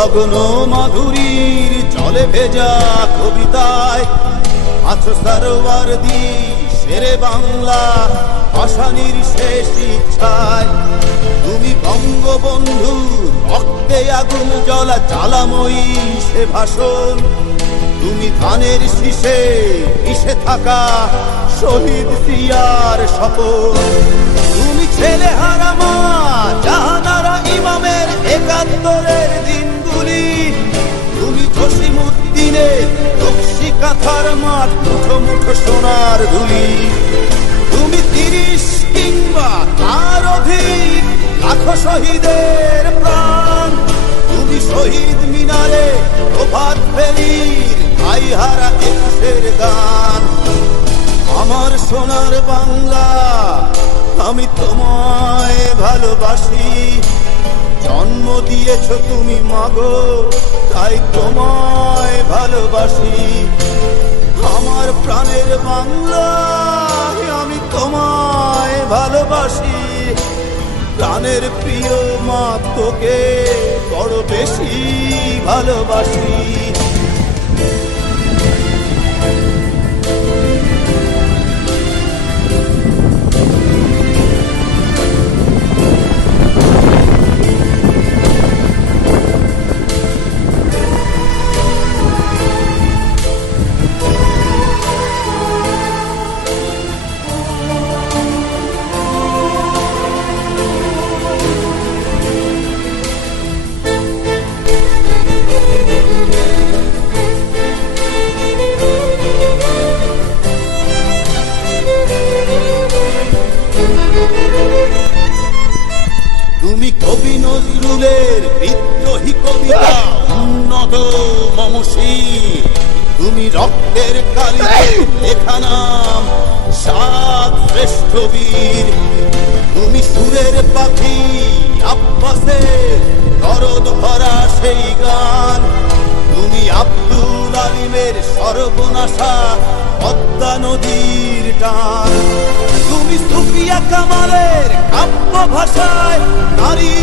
গগন মাধুরীর জলে ভেজা কবিতায় আছো সরোয়ারদি শেরে বাংলা ভাষানির শেষ ইচ্ছায়। তুমি বঙ্গবন্ধু রক্তে আগুন জ্বলা জ্বালাময়ী সে ভাষণ। তুমি ধানের শীষে মিশে থাকা শহীদ সিয়ার শপথ। তুমি ছেলে হারা মা জাহানারা ইমামের একাত্তরের দিনগুলি। তুমি জসিমউদ্দিনের নকশি কাঁথার মাঠ মুঠো মুঠো সোনার ধুলি। তুমি ৩০ কিংবা তার অধিক লাখো শহীদের প্রাণ। তুমি শহীদ মিনারে প্রভাত ফেরির ভাইহারা একুশের গান। আমার সোনার বাংলা আমি তোমায় ভালোবাসি। জন্ম দিয়েছ তুমি মাগো তাই তোমায় ভালোবাসি। আমার প্রাণের বাংলা আমি তোমায় ভালোবাসি। প্রাণের প্রিয় মা তোকে বড় বেশি ভালোবাসি। তুমি কবি নজরুলের বিদ্রোহী কবিতা উন্নত মমশীর। তুমি রক্তের কালিতে লেখা নাম সাত শ্রেষ্ঠ বীর। তুমি সুরের পাখি আব্বাসের দরদ ভরা সেই গান। তুমি আব্দুল আলিমের সর্বনাশা পদ্মা নদীর টান। তুমি সুফিয়া কামালের কাব্য ভাষায় নারী